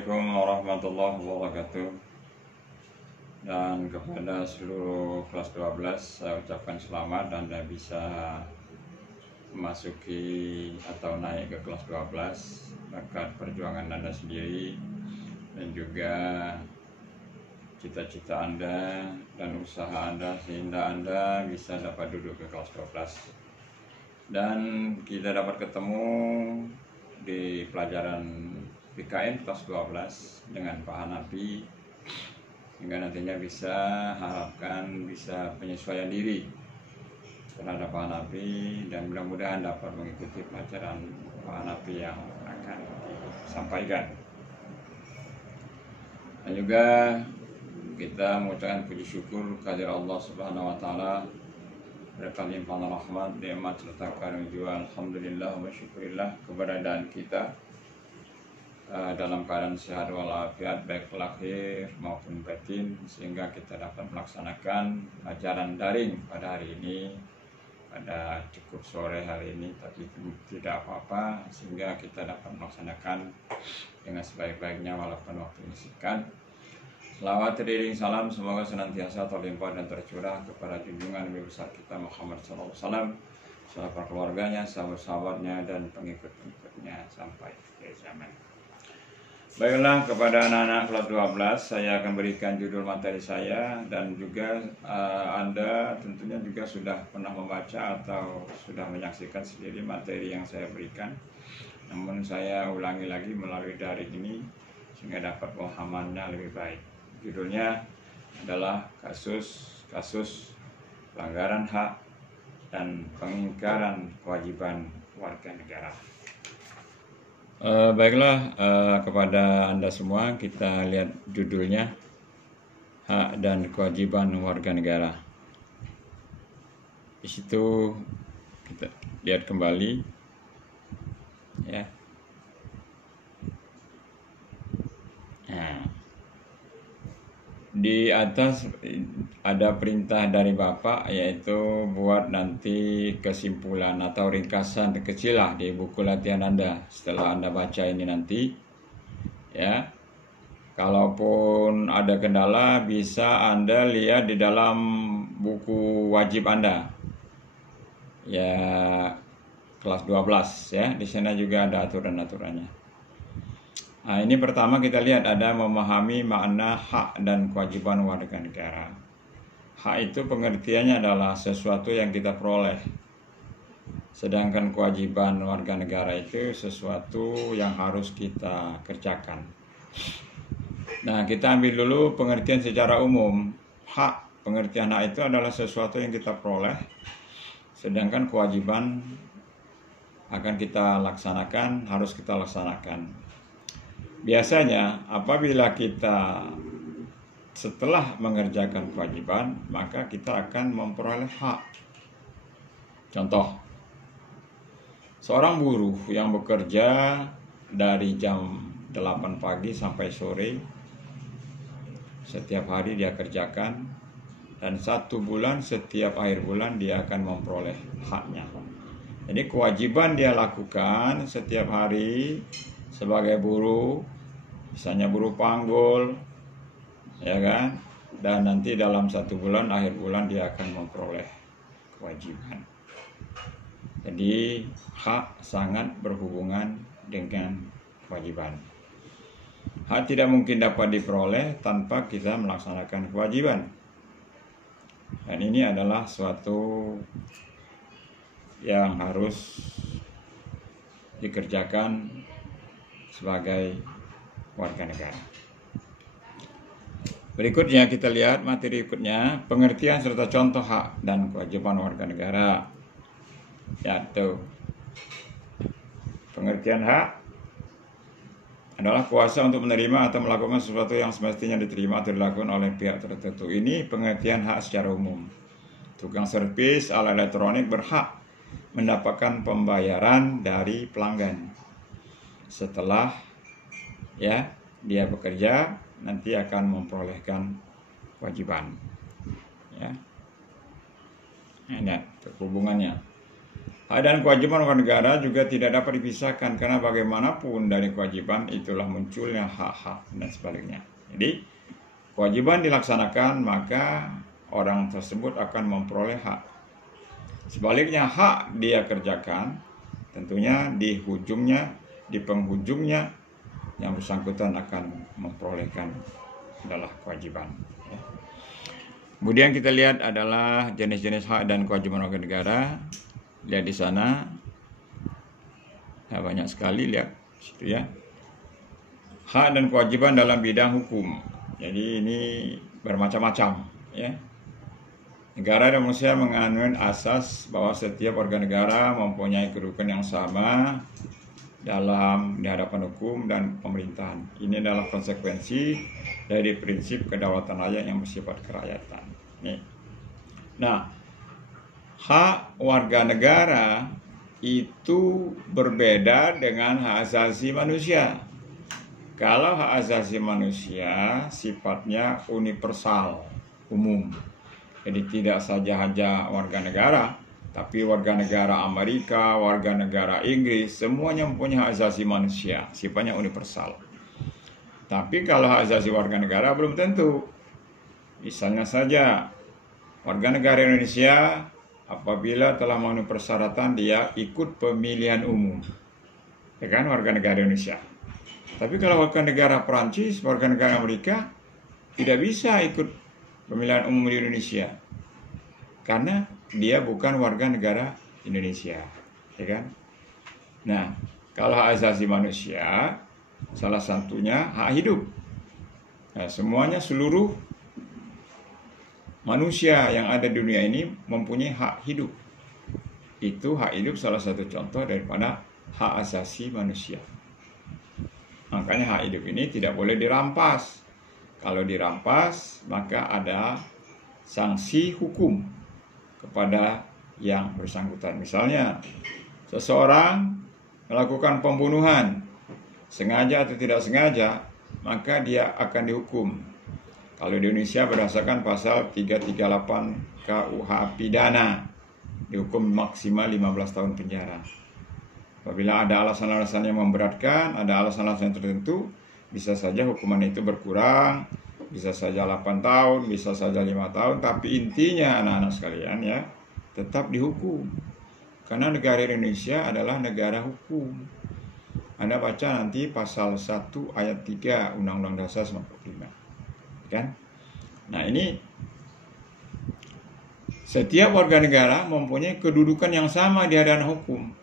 Assalamualaikum warahmatullahi wabarakatuh. Dan kepada seluruh kelas 12 saya ucapkan selamat Anda bisa memasuki atau naik ke kelas 12 berkat perjuangan Anda sendiri dan juga cita-cita Anda dan usaha Anda sehingga Anda bisa dapat duduk ke kelas 12. Dan kita dapat ketemu di pelajaran PKN kelas 12 dengan Pak Hanafi, hingga nantinya bisa harapkan bisa penyesuaian diri terhadap Pak Hanafi dan mudah-mudahan dapat mengikuti pelajaran Pak Hanafi yang akan disampaikan. Dan juga kita mengucapkan puji syukur kehadirat Allah Subhanahu wa taala, berkat limpahan rahmat, nikmat serta karunia. Alhamdulillah wa syukurillah keberadaan kita dalam keadaan sehat walafiat baik lahir maupun batin, sehingga kita dapat melaksanakan pelajaran daring pada hari ini, pada cukup sore hari ini, tapi tidak apa-apa, sehingga kita dapat melaksanakan dengan sebaik-baiknya walaupun waktunya singkat. Selawat teriring salam semoga senantiasa terlimpah dan tercurah kepada junjungan Nabi besar kita Muhammad SAW, beserta keluarganya, sahabat-sahabatnya dan pengikut-pengikutnya sampai akhir zaman. Baiklah, kepada anak-anak kelas 12 saya akan berikan judul materi saya, dan juga Anda tentunya juga sudah pernah membaca atau sudah menyaksikan sendiri materi yang saya berikan. Namun saya ulangi lagi melalui daring ini sehingga dapat pemahamannya lebih baik. Judulnya adalah kasus pelanggaran hak dan pengingkaran kewajiban warga negara. Baiklah, kepada Anda semua kita lihat judulnya, hak dan kewajiban warga negara. Di situ kita lihat kembali ya. Nah, di atas ada perintah dari Bapak, yaitu buat nanti kesimpulan atau ringkasan kecil lah di buku latihan Anda setelah Anda baca ini nanti ya. Kalaupun ada kendala bisa Anda lihat di dalam buku wajib Anda ya, kelas 12 ya. Di sana juga ada aturan-aturannya. Nah, ini pertama kita lihat ada memahami makna hak dan kewajiban warga negara. Hak itu pengertiannya adalah sesuatu yang kita peroleh. Sedangkan kewajiban warga negara itu sesuatu yang harus kita kerjakan. Nah, kita ambil dulu pengertian secara umum. Hak, pengertian hak itu adalah sesuatu yang kita peroleh. Sedangkan kewajiban akan kita laksanakan, harus kita laksanakan. Biasanya apabila kita setelah mengerjakan kewajiban, maka kita akan memperoleh hak. Contoh, seorang buruh yang bekerja dari jam 8 pagi sampai sore, setiap hari dia kerjakan, dan 1 bulan setiap akhir bulan dia akan memperoleh haknya. Jadi kewajiban dia lakukan setiap hari sebagai buruh, misalnya buruh panggul, ya kan? Dan nanti dalam 1 bulan, akhir bulan dia akan memperoleh kewajiban. Jadi hak sangat berhubungan dengan kewajiban. Hak tidak mungkin dapat diperoleh tanpa kita melaksanakan kewajiban. Dan ini adalah suatu yang harus dikerjakan sebagai warga negara. Berikutnya kita lihat materi berikutnya, pengertian serta contoh hak dan kewajiban warga negara. Yaitu pengertian hak adalah kuasa untuk menerima atau melakukan sesuatu yang semestinya diterima atau dilakukan oleh pihak tertentu. Ini pengertian hak secara umum. Tukang servis alat elektronik berhak mendapatkan pembayaran dari pelanggan. Setelah ya dia bekerja, nanti akan memperolehkan kewajiban ya. Ini hubungannya. Hak dan kewajiban warga negara juga tidak dapat dipisahkan, karena bagaimanapun dari kewajiban itulah munculnya hak-hak dan sebaliknya. Jadi kewajiban dilaksanakan, maka orang tersebut akan memperoleh hak. Sebaliknya hak dia kerjakan, tentunya di ujungnya, di penghujungnya yang bersangkutan akan memperolehkan adalah kewajiban. Kemudian kita lihat adalah jenis-jenis hak dan kewajiban warga negara. Lihat di sana, banyak sekali, lihat situ ya. Hak dan kewajiban dalam bidang hukum. Jadi ini bermacam-macam ya. Negara dan manusia menganut asas bahwa setiap warga negara mempunyai kedudukan yang sama dalam di hadapan hukum dan pemerintahan. Ini adalah konsekuensi dari prinsip kedaulatan rakyat yang bersifat kerakyatan. Nih. Nah, hak warga negara itu berbeda dengan hak asasi manusia. Kalau hak asasi manusia sifatnya universal, umum. Jadi tidak saja hanya warga negara, tapi warga negara Amerika, warga negara Inggris, semuanya mempunyai hak asasi manusia, sifatnya universal. Tapi kalau hak asasi warga negara belum tentu. Misalnya saja, warga negara Indonesia apabila telah memenuhi persyaratan dia ikut pemilihan umum, ya kan, warga negara Indonesia. Tapi kalau warga negara Perancis, warga negara Amerika tidak bisa ikut pemilihan umum di Indonesia, karena dia bukan warga negara Indonesia, ya kan? Nah, kalau hak asasi manusia, salah satunya hak hidup. Nah, semuanya seluruh manusia yang ada di dunia ini mempunyai hak hidup. Itu hak hidup salah satu contoh daripada hak asasi manusia. Makanya hak hidup ini tidak boleh dirampas. Kalau dirampas, maka ada sanksi hukum kepada yang bersangkutan. Misalnya, seseorang melakukan pembunuhan, sengaja atau tidak sengaja, maka dia akan dihukum. Kalau di Indonesia berdasarkan pasal 338 KUH pidana, dihukum maksimal 15 tahun penjara. Apabila ada alasan-alasan yang memberatkan, ada alasan-alasan tertentu, bisa saja hukuman itu berkurang, bisa saja 8 tahun, bisa saja 5 tahun, tapi intinya anak-anak sekalian ya, tetap dihukum. Karena negara Indonesia adalah negara hukum. Anda baca nanti pasal 1 ayat 3 Undang-Undang Dasar 45. Kan? Nah, ini setiap warga negara mempunyai kedudukan yang sama di hadapan hukum.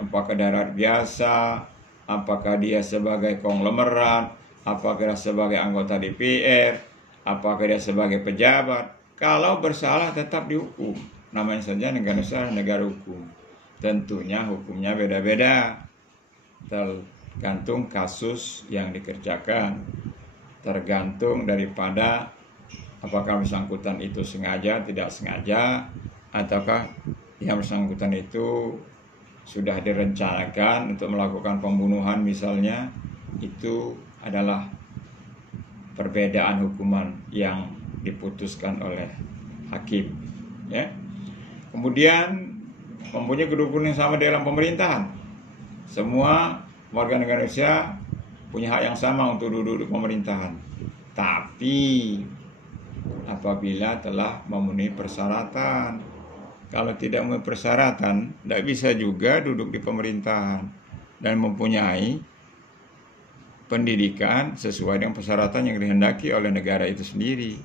Apakah darat biasa, apakah dia sebagai konglomerat, apakah dia sebagai anggota DPR, apakah dia sebagai pejabat, kalau bersalah tetap dihukum. Namanya saja negara besar, negara hukum. Tentunya hukumnya beda-beda, tergantung kasus yang dikerjakan, tergantung daripada apakah bersangkutan itu sengaja, tidak sengaja, ataukah yang bersangkutan itu sudah direncanakan untuk melakukan pembunuhan misalnya. Itu adalah perbedaan hukuman yang diputuskan oleh hakim ya. Kemudian mempunyai kedudukan yang sama dalam pemerintahan. Semua warga negara Indonesia punya hak yang sama untuk duduk di pemerintahan. Tapi apabila telah memenuhi persyaratan. Kalau tidak memenuhi persyaratan, tidak bisa juga duduk di pemerintahan dan mempunyai pendidikan sesuai dengan persyaratan yang dihendaki oleh negara itu sendiri.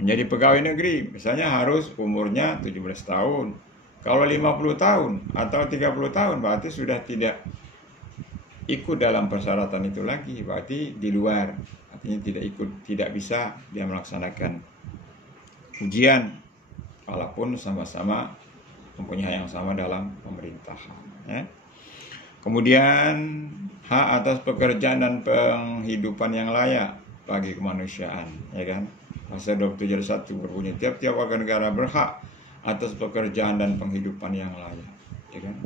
Menjadi pegawai negeri, misalnya harus umurnya 17 tahun. Kalau 50 tahun atau 30 tahun, berarti sudah tidak ikut dalam persyaratan itu lagi, berarti di luar, artinya tidak bisa dia melaksanakan ujian walaupun sama-sama mempunyai hak yang sama dalam pemerintahan ya. Kemudian hak atas pekerjaan dan penghidupan yang layak bagi kemanusiaan, ya kan? Pasal 27 berbunyi tiap-tiap warga negara berhak atas pekerjaan dan penghidupan yang layak, ya kan?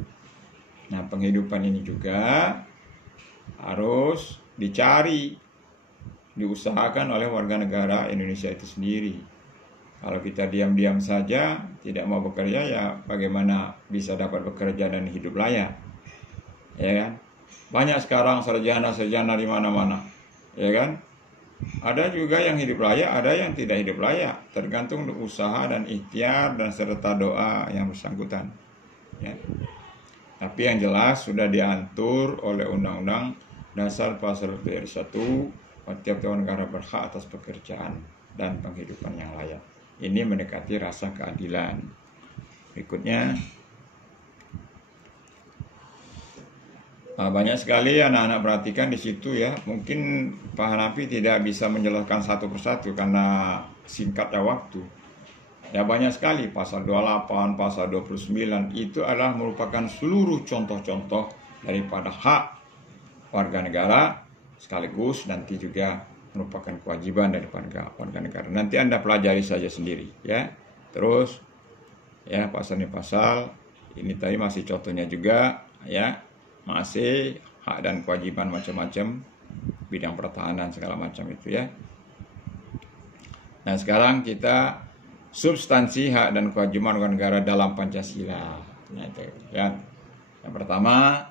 Nah, penghidupan ini juga harus dicari, diusahakan oleh warga negara Indonesia itu sendiri. Kalau kita diam-diam saja, tidak mau bekerja, ya bagaimana bisa dapat bekerja dan hidup layak? Ya kan? Banyak sekarang sarjana-sarjana di mana-mana, ya kan? Ada juga yang hidup layak, ada yang tidak hidup layak, tergantung usaha dan ikhtiar dan serta doa yang bersangkutan. Ya. Tapi yang jelas sudah diatur oleh Undang-Undang Dasar Pasal 1, tiap-tiap negara berhak atas pekerjaan dan penghidupan yang layak. Ini mendekati rasa keadilan. Berikutnya, banyak sekali anak-anak perhatikan di situ ya. Mungkin Pak Hanafi tidak bisa menjelaskan satu persatu karena singkatnya waktu. Ya banyak sekali, pasal 28, pasal 29 itu adalah merupakan seluruh contoh-contoh daripada hak warga negara, sekaligus nanti juga merupakan kewajiban daripada warga negara. Nanti Anda pelajari saja sendiri ya. Terus ya pasal ini tadi masih contohnya juga ya. Masih hak dan kewajiban macam-macam, bidang pertahanan segala macam itu ya. Nah sekarang kita substansi hak dan kewajiban warga negara dalam Pancasila. Nah itu ya. Yang pertama,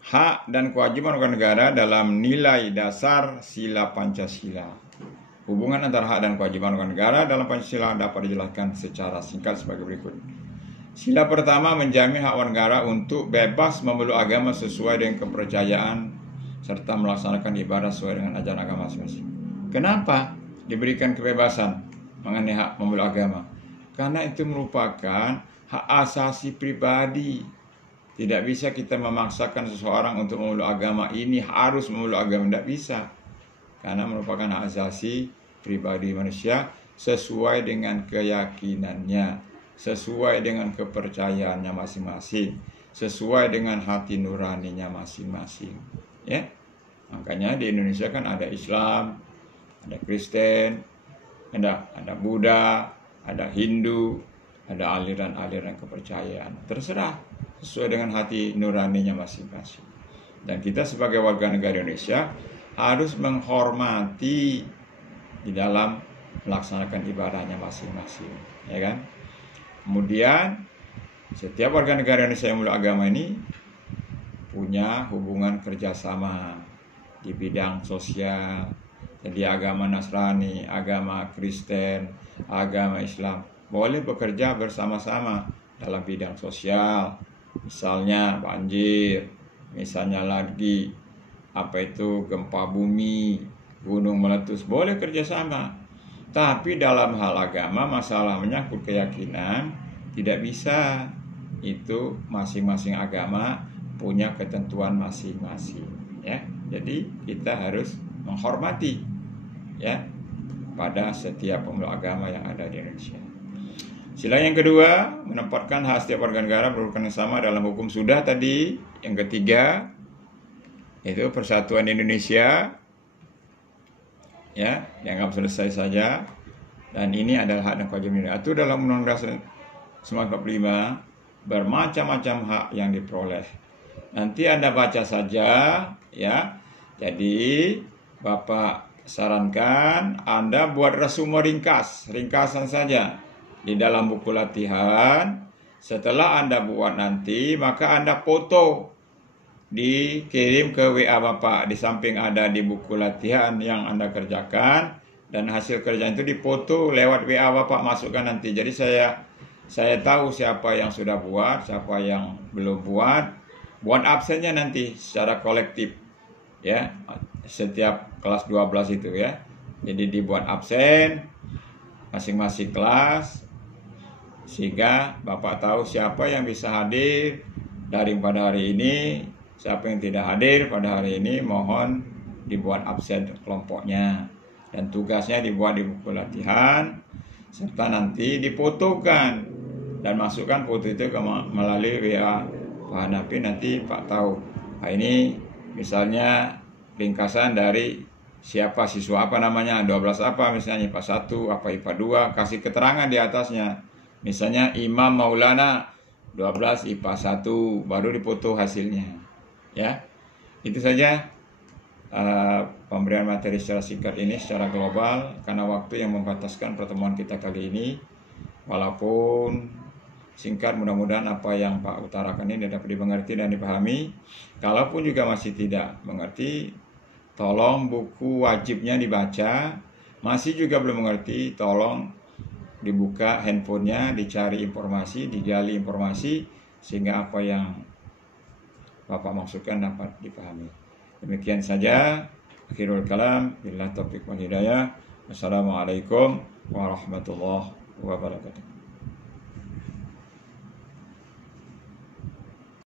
hak dan kewajiban warga negara dalam nilai dasar sila Pancasila. Hubungan antara hak dan kewajiban warga negara dalam Pancasila dapat dijelaskan secara singkat sebagai berikut. Sila pertama menjamin hak warga negara untuk bebas memeluk agama sesuai dengan kepercayaan serta melaksanakan ibadah sesuai dengan ajaran agama masing-masing. Kenapa diberikan kebebasan mengenai hak memeluk agama? Karena itu merupakan hak asasi pribadi. Tidak bisa kita memaksakan seseorang untuk memeluk agama ini harus memeluk agama, tidak bisa. Karena merupakan hak asasi pribadi manusia sesuai dengan keyakinannya, sesuai dengan kepercayaannya masing-masing, sesuai dengan hati nuraninya masing-masing. Ya, makanya di Indonesia kan ada Islam, ada Kristen, ada Buddha, ada Hindu, ada aliran-aliran kepercayaan. Terserah sesuai dengan hati nuraninya masing-masing. Dan kita sebagai warga negara Indonesia harus menghormati di dalam melaksanakan ibadahnya masing-masing, ya kan? Kemudian setiap warga negara Indonesia yang memeluk agama ini punya hubungan kerjasama di bidang sosial. Jadi agama Nasrani, agama Kristen, agama Islam boleh bekerja bersama-sama dalam bidang sosial. Misalnya banjir, misalnya lagi gempa bumi, gunung meletus, boleh kerjasama. Tapi dalam hal agama, masalah menyangkut keyakinan tidak bisa. Itu masing-masing agama punya ketentuan masing-masing ya. Jadi kita harus menghormati ya pada setiap pemeluk agama yang ada di Indonesia. Sila yang kedua, menempatkan hak setiap warga negara berurutan yang sama dalam hukum. Sudah tadi. Yang ketiga, itu persatuan Indonesia ya, dianggap selesai saja. Dan ini adalah hak dan kewajiban itu dalam Undang-Undang Dasar 1945, bermacam-macam hak yang diperoleh. Nanti Anda baca saja ya. Jadi Bapak sarankan Anda buat resume ringkasan saja di dalam buku latihan. Setelah Anda buat nanti, maka Anda foto, dikirim ke WA Bapak. Di samping ada di buku latihan yang Anda kerjakan, dan hasil kerjaan itu dipoto lewat WA Bapak, masukkan nanti. Jadi saya tahu siapa yang sudah buat, siapa yang belum buat. Buat absennya nanti secara kolektif ya, setiap kelas 12 itu ya. Jadi dibuat absen masing-masing kelas, sehingga Bapak tahu siapa yang bisa hadir daring pada hari ini, siapa yang tidak hadir pada hari ini, mohon dibuat absen kelompoknya. Dan tugasnya dibuat di buku latihan, serta nanti difotokan dan masukkan foto itu melalui WA Pak Hanafi. Nanti Pak tahu, nah ini misalnya ringkasan dari siapa, siswa apa namanya, 12 apa misalnya, IPA 1, apa IPA 2, kasih keterangan di atasnya. Misalnya Imam Maulana 12 IPA 1, baru dipoto hasilnya. Ya, itu saja. pemberian materi secara singkat ini secara global karena waktu yang membataskan pertemuan kita kali ini. Walaupun singkat, mudah-mudahan apa yang Pak utarakan ini dapat dimengerti dan dipahami. Kalaupun juga masih tidak mengerti, tolong buku wajibnya dibaca. Masih juga belum mengerti, tolong dibuka handphonenya, dicari informasi, digali informasi, sehingga apa yang Bapak maksudkan dapat dipahami. Demikian saja. Akhirul kalam. Billahi taufiq wal hidayah. Wassalamualaikum warahmatullahi wabarakatuh.